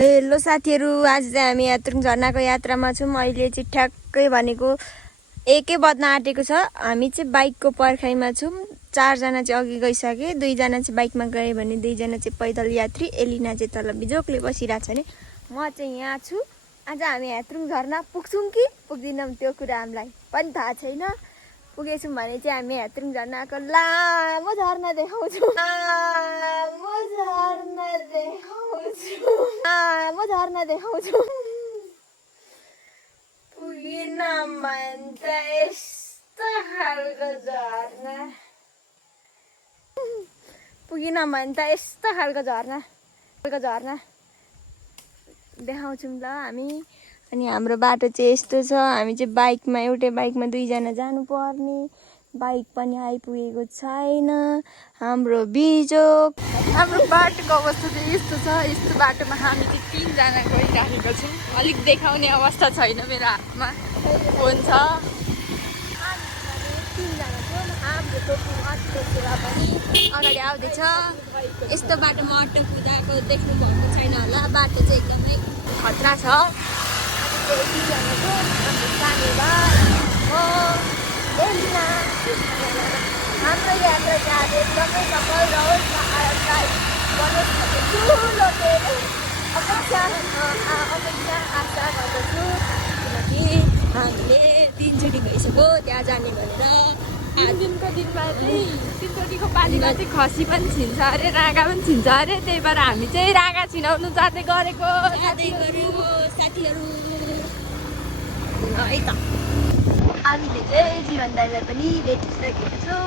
Hello साथीहरू, आज चाहिँ हामी यात्रुङ झरनाको यात्रामा छौँ। अहिले चाहिँ ठ्याक्कै भनेको 1 बज्न आँटेको छ। हामी चाहिँ बाइकको पर्खाइमा छौँ। 4 जना चाहिँ अघि गइसके, 2 जना चाहिँ बाइकमा गए भने 2 जना चाहिँ पैदल यात्री। एलिना चाहिँ तल बिजोकले बसिरहेको छ भने म चाहिँ यहाँ छु। आज हामी यात्रुङ झरना पुग्छौँ कि पुग्दैनौँ त्यो कुरा हामीलाई पनि थाहा छैन। पुगेछौँ भने चाहिँ हामी यात्रुङ झरनाको लामो झरना देखाउँछौँ। लामो झरना देखाउँछौँ। पुगिन मन त यस्तो खालको झरना, पुगिन मन त यस्तो खालको झरना देखाउँछौँ ल हामी। अनि हाम्रो बाटो चाहिँ यस्तो छ। हामी चाहिँ बाइकमा, एउटै बाइकमा 2 जना जानुपर्ने। बाइक पनि आइपुगेको छैन। हाम्रो बिजोक, हाम्रो बाटोको अवस्था चाहिँ यस्तो छ। यस्तो बाटोमा हामी चाहिँ 3 जना गइराखेको छौँ। अलिक देखाउने अवस्था छैन, मेरो हातमा फोन छ। हाम्रो टोपी अटो सेवा पनि अगाडि आउँदैछ। यस्तो बाटोमा अटो कुदाएको देख्नु भएको छैन होला। बाटो चाहिँ एकदमै खतरा छ। हाम्रो यात्रा चाहिँ एकदमै सफल रहोस् र आरामदायक बनोस् भन्ने ठुलो अपेक्षा आशा गर्दछु। किनकि हामीले 3 चोटि गइसक्यो त्यहाँ जाने भनेर। 3 दिनको दिनमा चाहिँ 3 चोटिको पानीमा चाहिँ खसी पनि छिन्छ अरे, राँगा पनि छिन्छ अरे। त्यही भएर हामी चाहिँ राँगा छिनाउनु जाँदै गरेको साथीहरू। है त हामीले चाहिँ जीवन दाइलाई पनि भेटिसकेको छौँ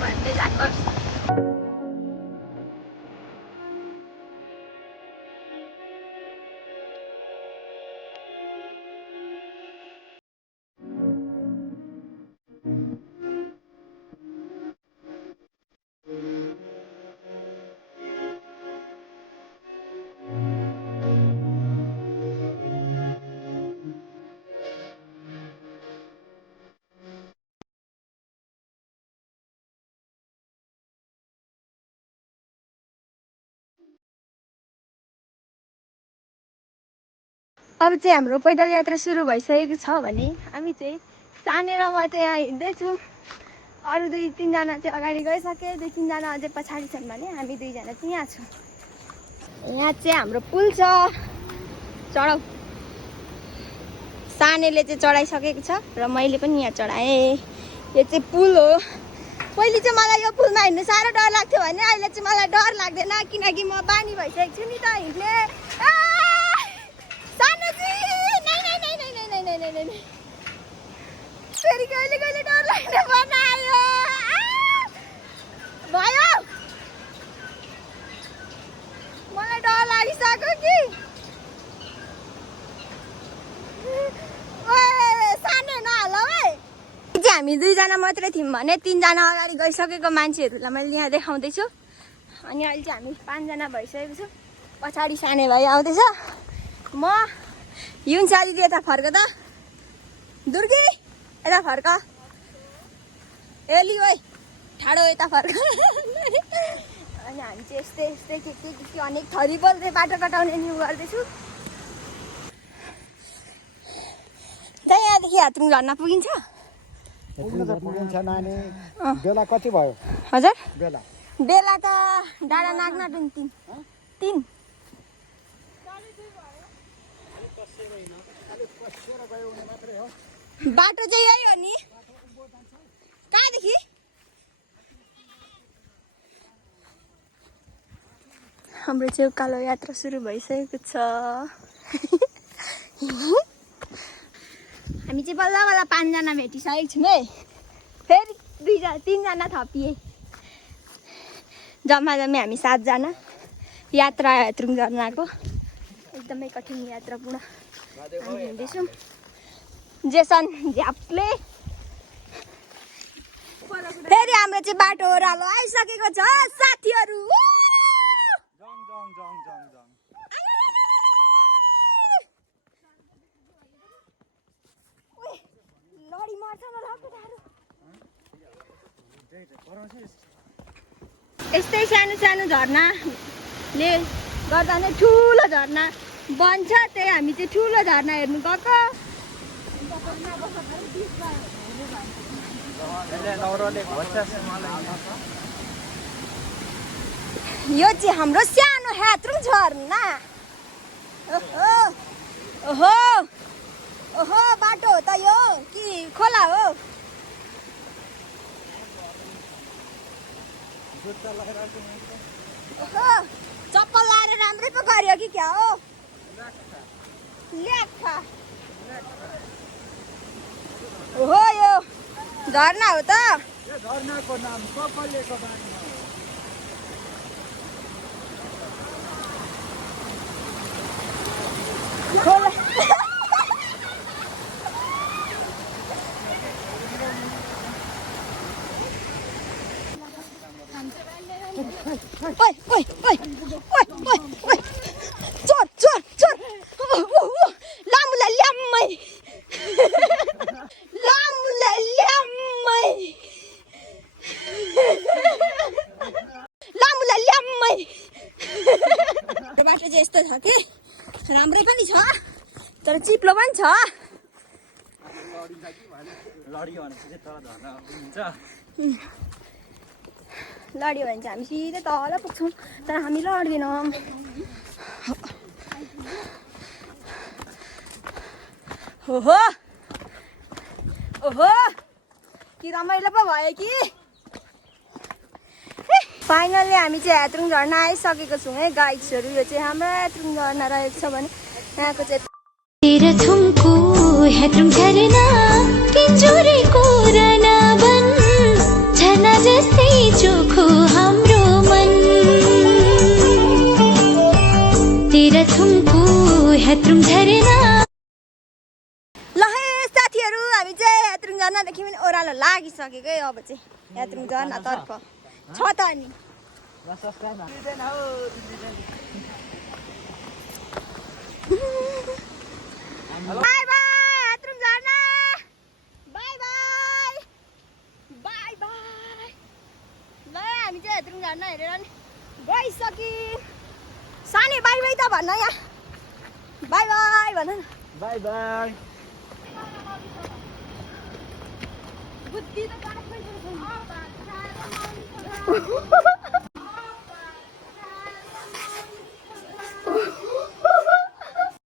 भन्दै जानुहोस्। अब चाहिँ हाम्रो पैदल यात्रा सुरु भइसकेको छ भने हामी चाहिँ तानेर मात्रै हिँड्दैछौँ। अरू 2-3 जना चाहिँ अगाडि गइसके, 2-3 जना अझै पछाडि छन् भने हामी 2 जना चाहिँ यहाँ छौँ। यहाँ चाहिँ हाम्रो पुल छ, चढाउ। सानेले चाहिँ चढाइसकेको छ र मैले पनि यहाँ चढाएँ। यो चाहिँ पुल हो। पहिले चाहिँ मलाई यो पुलमा हिँड्नु साह्रो डर लाग्थ्यो भने अहिले चाहिँ मलाई डर लाग्दैन, किनकि म बानी भइसकेको छु नि त हिँड्ने। फेरि कहिले कहिले डर लाग्ने बनायो भयो। मलाई डर लागिसक्यो कि सानो नहालौ है। हामी 2 जना मात्रै थियौँ भने 3 जना अगाडि गइसकेको मान्छेहरूलाई मैले यहाँ देखाउँदैछु। अनि अहिले चाहिँ हामी 5 जना भइसकेको छु। पछाडि साने भाइ आउँदैछ। म युन्साली यता फर्क त, दुर्गी यता फर्क, एली ओइ ठाडो यता फर्क। अनि हामी चाहिँ यस्तै के अनेक थरी बोल्दै बाटो कटाउने न्यु गर्दैछु। त्यही यहाँदेखि यात्रुङ झरना पुगिन्छ। पुगिन्छ नानी। बेला कति भयो? हजुर बेला त डाँडा नाग्न 3 बाटो चाहिँ यही हो नि। कहाँदेखि? हाम्रो चाहिँ उकालो यात्रा सुरु भइसकेको छ। हामी चाहिँ बल्ल बल्ल 5 जना भेटिसकेको छौँ है। फेरि 3 जना थपिए। जम्मा हामी 7 जना यात्रा यात्रुङ झरनाको एकदमै कठिन यात्रापूर्ण हामी हिँड्दैछौँ। जेसन झ्याप्ले। फेरि हाम्रो चाहिँ बाटो ओह्रालो आइसकेको छ साथीहरू। लडी मर्छ न लकुटाहरू। यस्तै सानो सानो झरनाले गर्दा नै ठुलो झरना बन्छ त्यही हामी चाहिँ ठुलो झरना हेर्नु गएको। यो चाहिँ हाम्रो सानो ह्यात्रुङ झरना। ओहो ओहो ओहो बाटो हो त यो कि खोला हो? ओहो चप्पल लाएर राम्रै पो गर्यो कि क्या हो? ल्याक्खा। ओहो यो झरना हो त? झरनाको नाम कपालेको बानी हो। खोला ओइ ओइ ओइ ओइ ओइ ओइ चोर चोर चोर लामुला ल्याम्मै लामुला ल्याम्मै लामुला ल्याम्मै। बाटो चाहिँ यस्तो छ कि राम्रै पनि छ तर चिप्लो पनि छ। लड्यो भने चाहिँ तल झर्ना हुन्छ। लड्यो भने चाहिँ हामी सिधै तल पुग्छौँ तर हामी लड्दैनौँ। ओहो ओहो कि रमाइलो पो भयो कि। फाइनली हामी चाहिँ ह्यात्रुङ झरना आइसकेको छौँ है गाइड्सहरू। यो चाहिँ हाम्रो ह्यात्रुङ झरना रहेको छ भने यहाँको चाहिँ तीरथुमको ह्यात्रुङ झरना पिन्जोरेको रना बन झरना जस्तै चोखो हाम्रो मन। तीरथुमको ह्यात्रुङ झरना। ल है साथीहरू हामी चाहिँ ह्यात्रुङ झरनादेखि पनि ओह्रालो लागिसकेको है। अब चाहिँ ह्यात्रुङ झरनातर्फ छ त नि। बाई बाई ह्यात्रुङ झरना। Bye bye bye bye. ल हामी चाहिँ ह्यात्रुङ झरना हेरेर नि गइसक्यौँ। सानी बाई बाई त भन्न यहाँ। बाई बाई भन न। By by. बुद्धि त